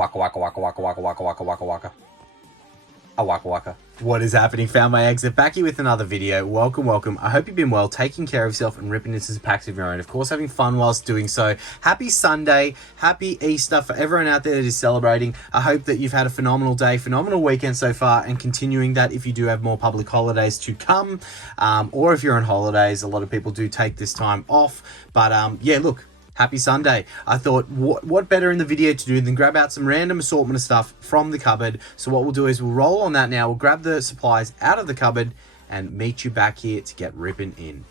Waka waka waka waka waka waka waka waka waka. A waka waka. What is happening? Found my exit. Back here with another video. Welcome, welcome. I hope you've been well, taking care of yourself and ripping into some packs of your own. Of course, having fun whilst doing so. Happy Sunday. Happy Easter for everyone out there that is celebrating. I hope that you've had a phenomenal day, phenomenal weekend so far, and continuing that if you do have more public holidays to come, or if you're on holidays. A lot of people do take this time off. But yeah, look. Happy Sunday. I thought, what better in the video to do than grab out some random assortment of stuff from the cupboard. So what we'll do is we'll roll on that now. We'll grab the supplies out of the cupboard and meet you back here to get ripping in.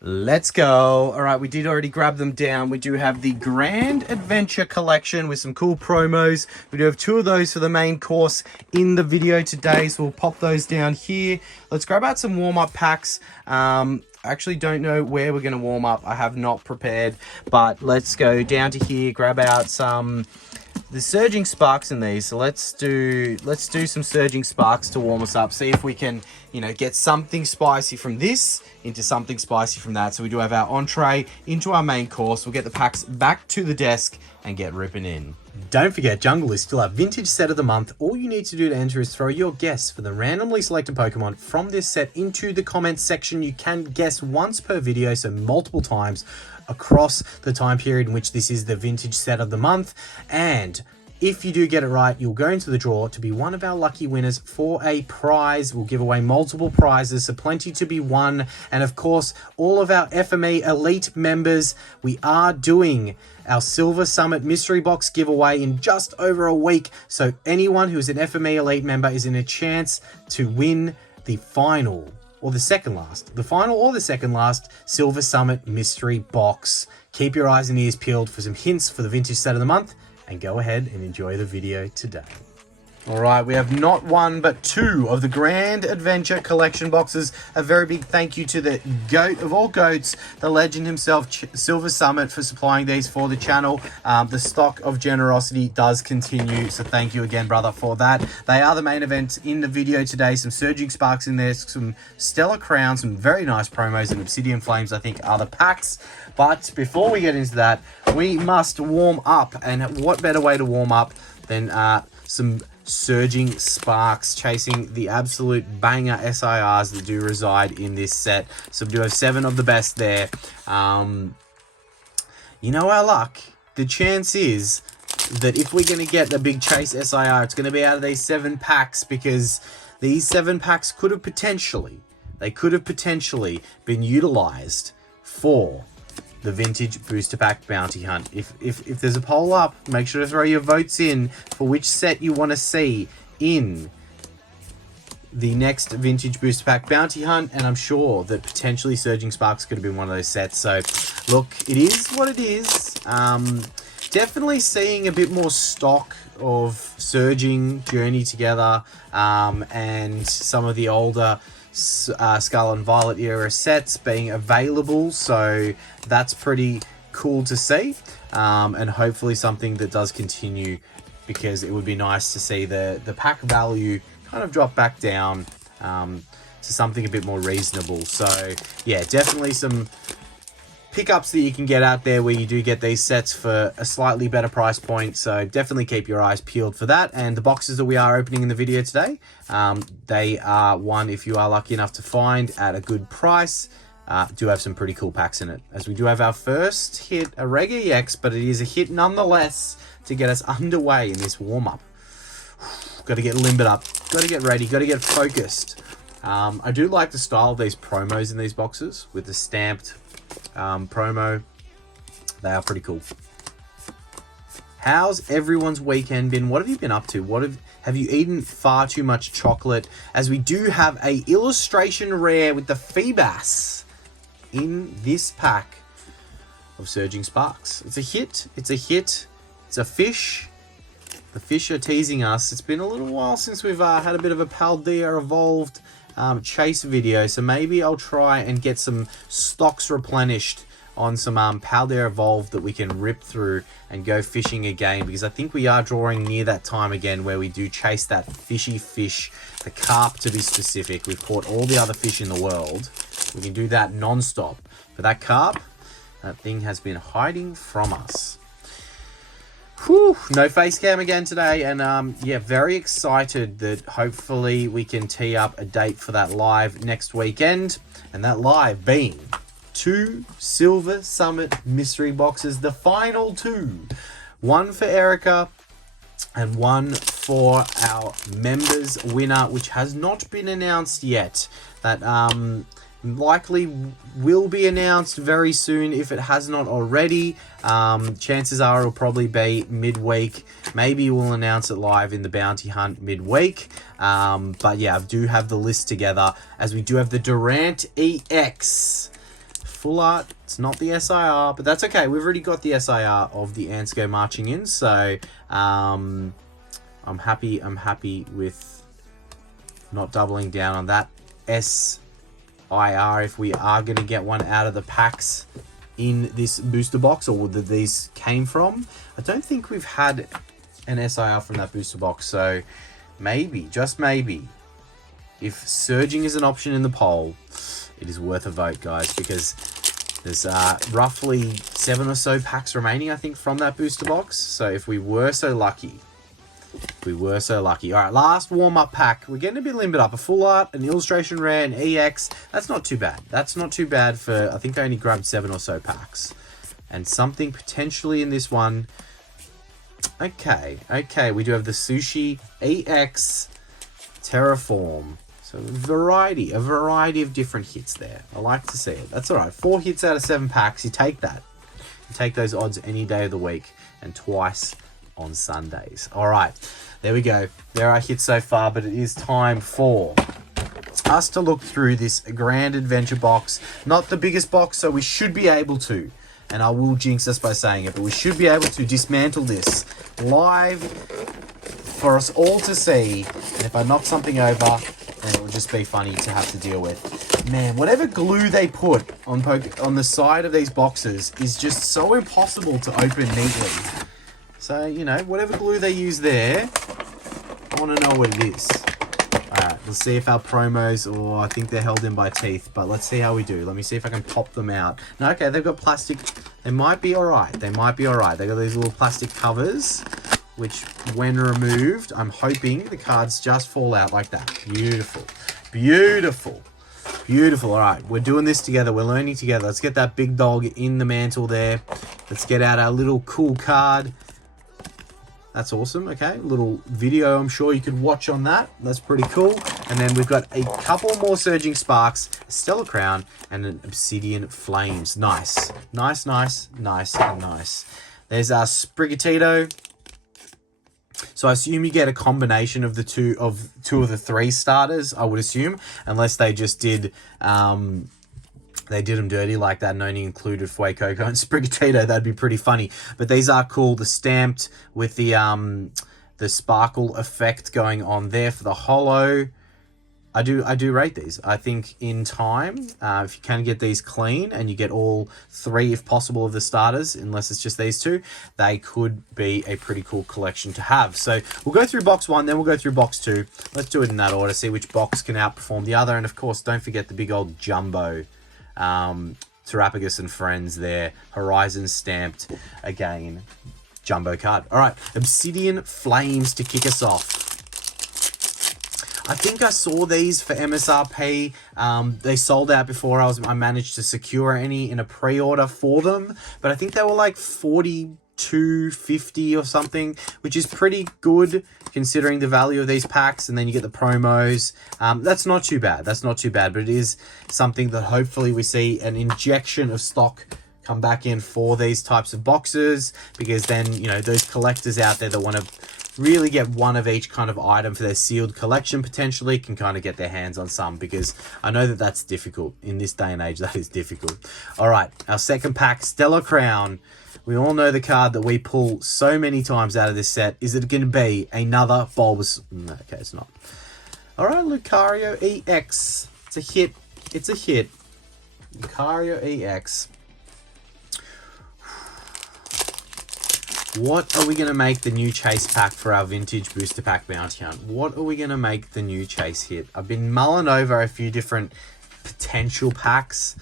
Let's go. All right, we did already grab them down. We do have the Grand Adventure collection with some cool promos. We do have 2 of those for the main course in the video today. So we'll pop those down here. Let's grab out some warm-up packs. I actually don't know where we're going to warm up. I have not prepared, but let's go down to here, grab out the surging sparks in these. So let's do some surging sparks to warm us up. See if we can, get something spicy from this into something spicy from that. So we do have our entree into our main course. We'll get the packs back to the desk and get ripping in. Don't forget, Jungle is still our vintage set of the month. All you need to do to enter is throw your guess for the randomly selected Pokemon from this set into the comments section. You can guess once per video, so multiple times across the time period in which this is the vintage set of the month. And if you do get it right, you'll go into the draw to be one of our lucky winners for a prize. We'll give away multiple prizes, so plenty to be won. And of course, all of our FME Elite members, we are doing our Silver Summit Mystery Box giveaway in just over a week. So anyone who is an FME Elite member is in a chance to win the final or the second last Silver Summit Mystery Box. Keep your eyes and ears peeled for some hints for the vintage set of the month, and go ahead and enjoy the video today. All right, we have not 1 but 2 of the Grand Adventure collection boxes. A very big thank you to the goat of all goats, the legend himself, Silver Summit, for supplying these for the channel. The stock of generosity does continue, so thank you again, brother, for that. They are the main event in the video today. Some Surging Sparks in there, some Stellar Crowns, some very nice promos, and Obsidian Flames, I think, are the packs. But before we get into that, we must warm up, and what better way to warm up than some Surging Sparks, chasing the absolute banger SIRs that do reside in this set. So we do have 7 of the best there. Our luck, the chance is that if we're going to get a big chase SIR, it's going to be out of these 7 packs, because these 7 packs could have potentially been utilized for the vintage booster pack bounty hunt. If there's a poll up, make sure to throw your votes in for which set you want to see in the next vintage booster pack bounty hunt, and I'm sure that potentially Surging Sparks could have been one of those sets. So look, it is what it is. Definitely seeing a bit more stock of Surging Journey Together, and some of the older Scarlet and Violet era sets being available, so that's pretty cool to see, and hopefully something that does continue, because it would be nice to see the pack value kind of drop back down to something a bit more reasonable. So yeah, definitely some pickups that you can get out there where you do get these sets for a slightly better price point, so definitely keep your eyes peeled for that. And the boxes that we are opening in the video today, they are one, if you are lucky enough to find at a good price, do have some pretty cool packs in it, as we do have our first hit, a Rega EX, but it is a hit nonetheless to get us underway in this warm-up. Got to get limbered up, got to get ready, got to get focused. I do like the style of these promos in these boxes with the stamped promo. They are pretty cool. How's everyone's weekend been? What have you been up to? Have you eaten far too much chocolate? As we do have a illustration rare with the Feebas in this pack of Surging Sparks. It's a hit. It's a hit. It's a fish. The fish are teasing us. It's been a little while since we've had a bit of a Paldea Evolved chase video, so maybe I'll try and get some stocks replenished on some Paldea Evolved that we can rip through and go fishing again, because I think we are drawing near that time again where we do chase that fishy fish, the carp to be specific. We've caught all the other fish in the world. We can do that non-stop. But that carp, that thing has been hiding from us. Whew, no face cam again today, and yeah, very excited that hopefully we can tee up a date for that live next weekend, and that live being 2 Silver Summit mystery boxes, the final 2, one for Erica and one for our members winner, which has not been announced yet. That likely will be announced very soon if it has not already. Chances are it'll probably be midweek. Maybe we'll announce it live in the bounty hunt midweek. But yeah, I do have the list together, as we do have the Durant EX full art. It's not the SIR, but that's okay. We've already got the SIR of the ants go marching in, so I'm happy with not doubling down on that SIR if we are going to get one out of the packs in this booster box, or that these came from. I don't think we've had an SIR from that booster box, so maybe, just maybe, if surging is an option in the poll, it is worth a vote, guys, because there's roughly 7 or so packs remaining, I think, from that booster box. So if we were so lucky, all right, last warm-up pack. We're getting a bit limited up. A full art, an illustration rare, an EX. That's not too bad. That's not too bad for, I think I only grabbed 7 or so packs. And something potentially in this one. Okay, we do have the Sushi EX Terraform. So a variety of different hits there. I like to see it. That's all right. 4 hits out of 7 packs. You take that. You take those odds any day of the week, and twice on Sundays. All right, there we go. There are hits so far, but it is time for us to look through this Grand Adventure box. Not the biggest box, so we should be able to, and I will jinx us by saying it, but we should be able to dismantle this live for us all to see. And if I knock something over, then it will just be funny to have to deal with. Man, whatever glue they put on the side of these boxes is just so impossible to open neatly. So, you know, whatever glue they use there, I want to know what it is. Alright, let's see if our promos, I think they're held in by teeth, but let's see how we do. Let me see if I can pop them out. No, okay, they've got plastic. They might be alright. They got these little plastic covers, which when removed, I'm hoping the cards just fall out like that. Beautiful. All right, we're doing this together. We're learning together. Let's get that big dog in the mantle there. Let's get out our little cool card. That's awesome. Okay, little video I'm sure you could watch on that. That's pretty cool. And then we've got a couple more Surging Sparks, a Stellar Crown, and an Obsidian Flames. Nice. There's our Sprigatito. So I assume you get a combination of two of the 3 starters, I would assume, unless they just did they did them dirty like that and only included Fuecoco and Sprigatito. That'd be pretty funny. But these are cool. The stamped with the sparkle effect going on there for the holo. I do rate these. I think in time, if you can get these clean and you get all 3, if possible, of the starters, unless it's just these 2, they could be a pretty cool collection to have. So we'll go through box 1, then we'll go through box 2. Let's do it in that order, see which box can outperform the other. And of course, don't forget the big old jumbo Terrapagus and friends there. Horizon stamped again. Jumbo card. All right, Obsidian Flames to kick us off. I think I saw these for MSRP. They sold out before I managed to secure any in a pre-order for them, but I think they were like $42.50 or something, which is pretty good considering the value of these packs. And then you get the promos. That's not too bad. But it is something that hopefully we see an injection of stock come back in for these types of boxes, because then, you know, those collectors out there that want to really get one of each kind of item for their sealed collection potentially can kind of get their hands on some, because I know that that's difficult in this day and age. That is difficult. All right, our second pack, Stellar Crown. We all know the card that we pull so many times out of this set. Is it going to be another Bulbous? No, okay, it's not. All right, Lucario EX. It's a hit. Lucario EX. What are we going to make the new chase pack for our vintage booster pack bounty hunt? What are we going to make the new chase hit? I've been mulling over a few different potential packs.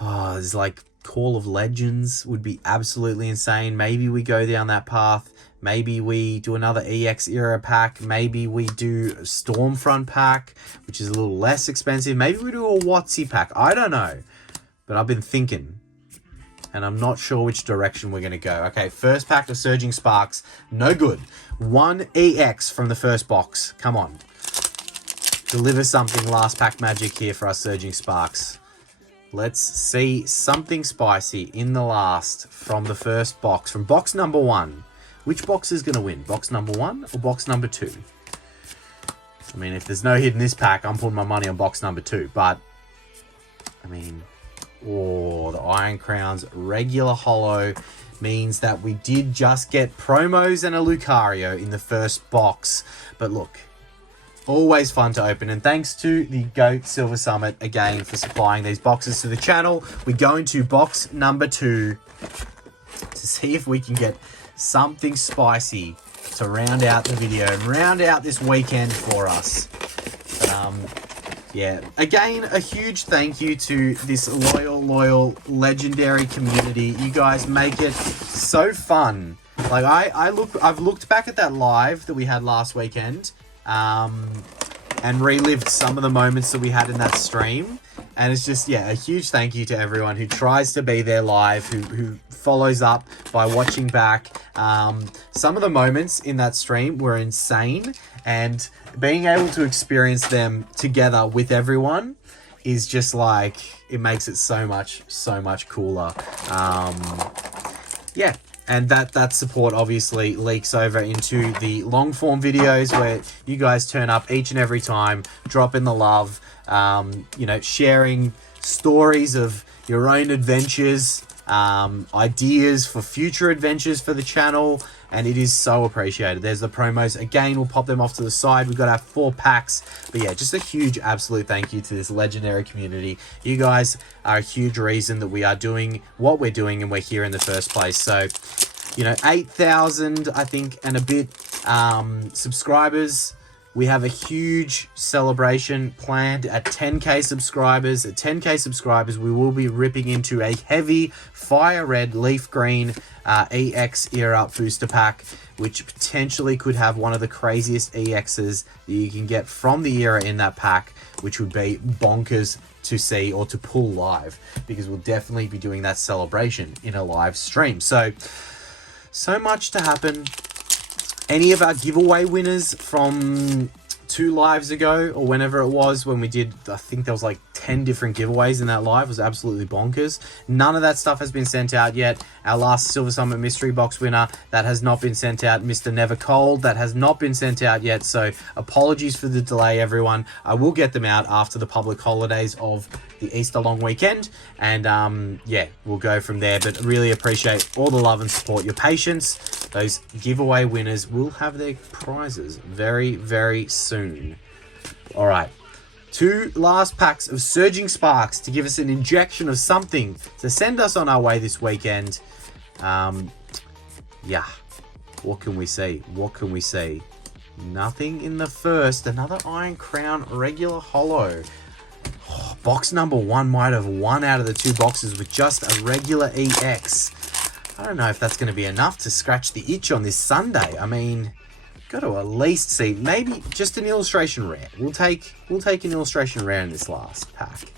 Oh, there's like Call of Legends would be absolutely insane. Maybe we go down that path. Maybe we do another EX era pack. Maybe we do a Stormfront pack, which is a little less expensive. Maybe we do a WotC pack. I don't know. But I've been thinking, and I'm not sure which direction we're going to go. Okay, first pack of Surging Sparks. No good. 1 EX from the first box. Come on. Deliver something last pack magic here for our Surging Sparks. Let's see something spicy in the last from the first box. From box number 1. Which box is going to win? Box number 1 or box number 2? I mean, if there's no hit in this pack, I'm putting my money on box number 2. But, I mean, oh, the Iron Crown's regular holo means that we did just get promos and a Lucario in the first box. But look, always fun to open. And thanks to the GOAT Silver Summit, again, for supplying these boxes to the channel. We go into box number 2 to see if we can get something spicy to round out the video and round out this weekend for us. Yeah, again, a huge thank you to this loyal, legendary community. You guys make it so fun. Like, I've looked back at that live that we had last weekend, and relived some of the moments that we had in that stream. And it's just, yeah, a huge thank you to everyone who tries to be there live, who follows up by watching back. Some of the moments in that stream were insane, and being able to experience them together with everyone is just like, it makes it so much cooler. Yeah. And that support obviously leaks over into the long form videos where you guys turn up each and every time, drop in the love, you know, sharing stories of your own adventures, ideas for future adventures for the channel, and it is so appreciated. There's the promos. Again, we'll pop them off to the side. We've got our 4 packs. But yeah, just a huge absolute thank you to this legendary community. You guys are a huge reason that we are doing what we're doing and we're here in the first place. So, you know, 8,000, I think, and a bit subscribers. We have a huge celebration planned at 10k subscribers. At 10k subscribers, we will be ripping into a heavy fire red, leaf green EX era booster pack, which potentially could have one of the craziest EXs that you can get from the era in that pack, which would be bonkers to see or to pull live, because we'll definitely be doing that celebration in a live stream. So much to happen. Any of our giveaway winners from 2 lives ago, or whenever it was when we did, I think there was like 10 different giveaways in that live. It was absolutely bonkers. None of that stuff has been sent out yet. Our last Silver Summit mystery box winner, that has not been sent out. Mr. Never Cold, that has not been sent out yet. So apologies for the delay, everyone. I will get them out after the public holidays of the Easter long weekend, and yeah, we'll go from there. But really appreciate all the love and support, your patience. Those giveaway winners will have their prizes very, very soon. All right, 2 last packs of Surging Sparks to give us an injection of something to send us on our way this weekend. Yeah, what can we see? What can we see? Nothing in the first. Another Iron Crown regular holo. Oh, box number 1 might have won out of the 2 boxes with just a regular EX. I don't know if that's going to be enough to scratch the itch on this Sunday. I mean, got to at least see maybe just an illustration rare. We'll take an illustration rare in this last pack.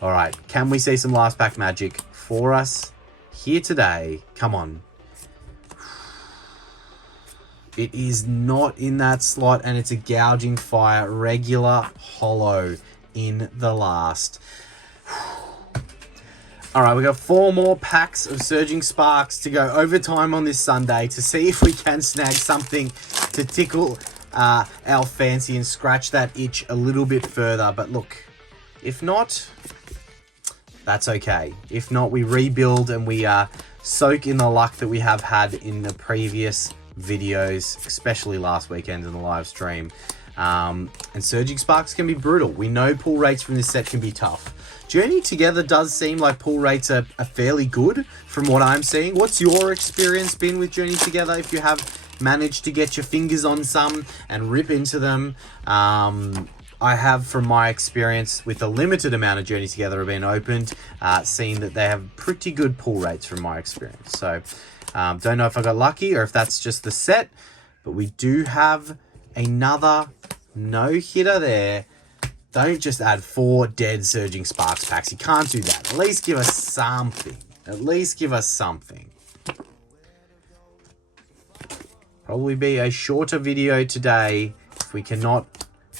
All right, can we see some last pack magic for us here today? Come on. It is not in that slot, and it's a gouging fire regular holo in the last. All right, we got 4 more packs of Surging Sparks to go overtime on this Sunday to see if we can snag something to tickle our fancy and scratch that itch a little bit further. But look, if not, that's okay. If not, we rebuild and we soak in the luck that we have had in the previous videos, especially last weekend in the live stream. And Surging Sparks can be brutal. We know pull rates from this set can be tough. Journey Together does seem like pull rates are fairly good from what I'm seeing. What's your experience been with Journey Together, if you have managed to get your fingers on some and rip into them? I have, from my experience with the limited amount of Journey Together have been opened, seen that they have pretty good pull rates from my experience. So don't know if I got lucky or if that's just the set, but we do have another no-hitter there. Don't just add 4 dead Surging Sparks packs. You can't do that. At least give us something. At least give us something. Probably be a shorter video today if we cannot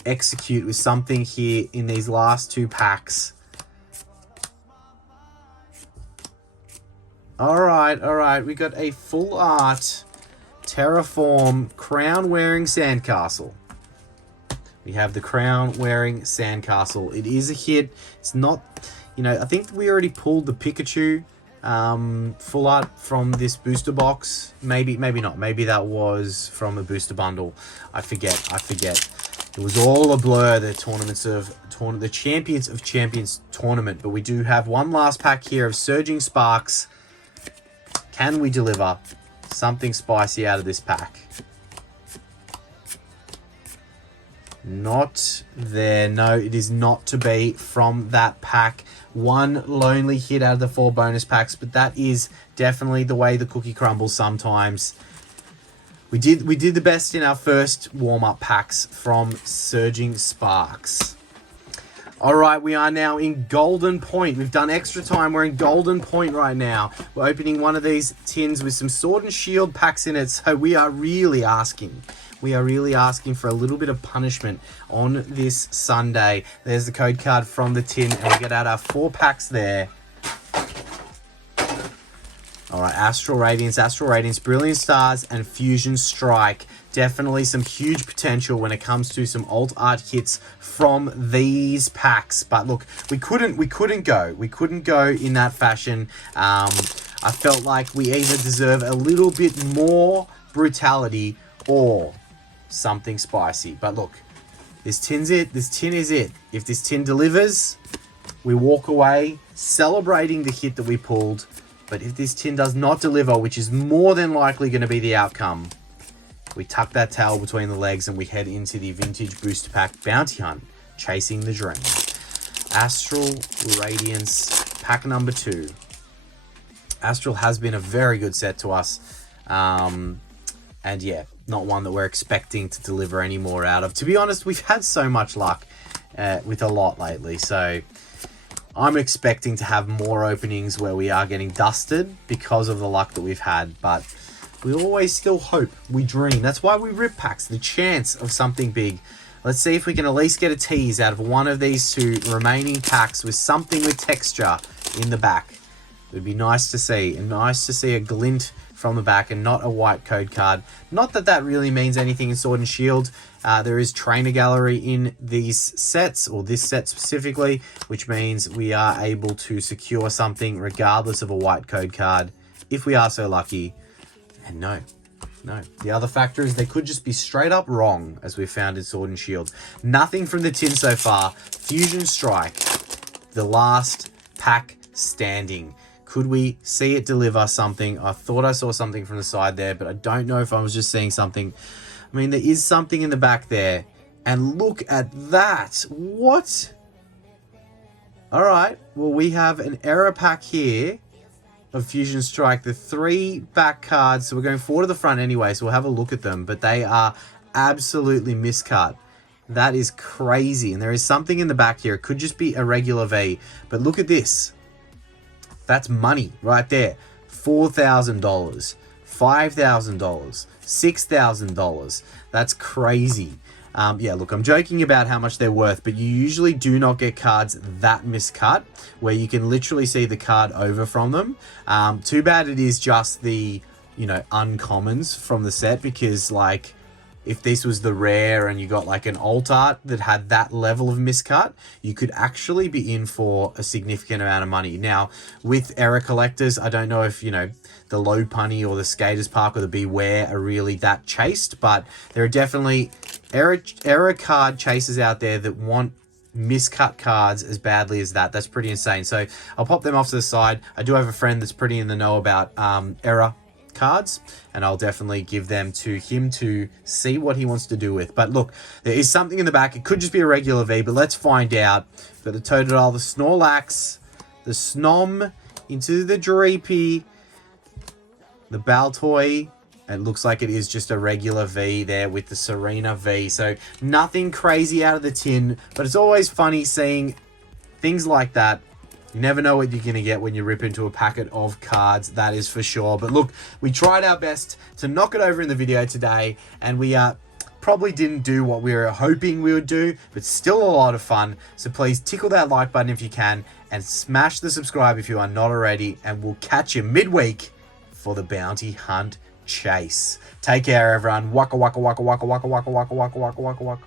execute with something here in these last 2 packs. All right. We got a full art Terraform crown wearing Sandcastle. We have the crown wearing Sandcastle. It is a hit. It's not, I think we already pulled the Pikachu full art from this booster box. Maybe not. Maybe that was from a booster bundle. I forget. It was all a blur, the the Champions of Champions tournament. But we do have one last pack here of Surging Sparks. Can we deliver something spicy out of this pack? Not there. No, it is not to be from that pack. One lonely hit out of the 4 bonus packs, but that is definitely the way the cookie crumbles sometimes. We did the best in our first warm-up packs from Surging Sparks. All right, we are now in Golden Point. We've done extra time. We're in Golden Point right now. We're opening one of these tins with some Sword and Shield packs in it, so we are really asking for a little bit of punishment on this Sunday. There's the code card from the tin, and we get out our 4 packs there. All right, Astral Radiance, Brilliant Stars, and Fusion Strike. Definitely some huge potential when it comes to some alt art hits from these packs. But look, we couldn't go in that fashion. I felt like we either deserve a little bit more brutality or something spicy. But look, this tin's it. This tin is it. If this tin delivers, we walk away celebrating the hit that we pulled. But if this tin does not deliver, which is more than likely going to be the outcome, we tuck that tail between the legs and we head into the Vintage Booster Pack Bounty Hunt, chasing the dream. Astral Radiance, pack number 2. Astral has been a very good set to us. And yeah, not one that we're expecting to deliver any more out of. To be honest, we've had so much luck with a lot lately. So I'm expecting to have more openings where we are getting dusted because of the luck that we've had. But we always still hope. We dream. That's why we rip packs. The chance of something big. Let's see if we can at least get a tease out of one of these 2 remaining packs with something with texture in the back. It would be nice to see. And nice to see a glint from the back and not a white code card. Not that that really means anything in Sword and Shield. There is Trainer Gallery in these sets, or this set specifically, which means we are able to secure something regardless of a white code card if we are so lucky. And no. The other factor is they could just be straight up wrong, as we've found in Sword and Shield. Nothing from the tin so far. Fusion Strike, the last pack standing. Could we see it deliver something? I thought I saw something from the side there, but I don't know if I was just seeing something. I mean, there is something in the back there. And look at that. What? All right. Well, we have an error pack here of Fusion Strike. The 3 back cards. So we're going 4 to the front anyway, so we'll have a look at them. But they are absolutely miscut. That is crazy. And there is something in the back here. It could just be a regular V. But look at this. That's money right there. $4,000, $5,000, $6,000. That's crazy. Yeah, look, I'm joking about how much they're worth, but you usually do not get cards that miscut, where you can literally see the card over from them. Too bad it is just the, uncommons from the set, because, like, if this was the rare and you got like an alt art that had that level of miscut, you could actually be in for a significant amount of money. Now, with error collectors, I don't know if, the Low Punny or the Skaters Park or the Beware are really that chased, but there are definitely error card chasers out there that want miscut cards as badly as that. That's pretty insane. So I'll pop them off to the side. I do have a friend that's pretty in the know about error cards, and I'll definitely give them to him to see what he wants to do with. But look, there is something in the back. It could just be a regular V, but let's find out. Got the Totodile, the Snorlax, the Snom, into the Dreepy, the Baltoy. It looks like it is just a regular V there with the Serena V. So nothing crazy out of the tin, but it's always funny seeing things like that. You never know what you're going to get when you rip into a packet of cards, that is for sure. But look, we tried our best to knock it over in the video today, and we probably didn't do what we were hoping we would do, but still a lot of fun. So please tickle that like button if you can, and smash the subscribe if you are not already, and we'll catch you midweek for the bounty hunt chase. Take care, everyone. Waka waka waka waka waka waka waka waka waka waka waka.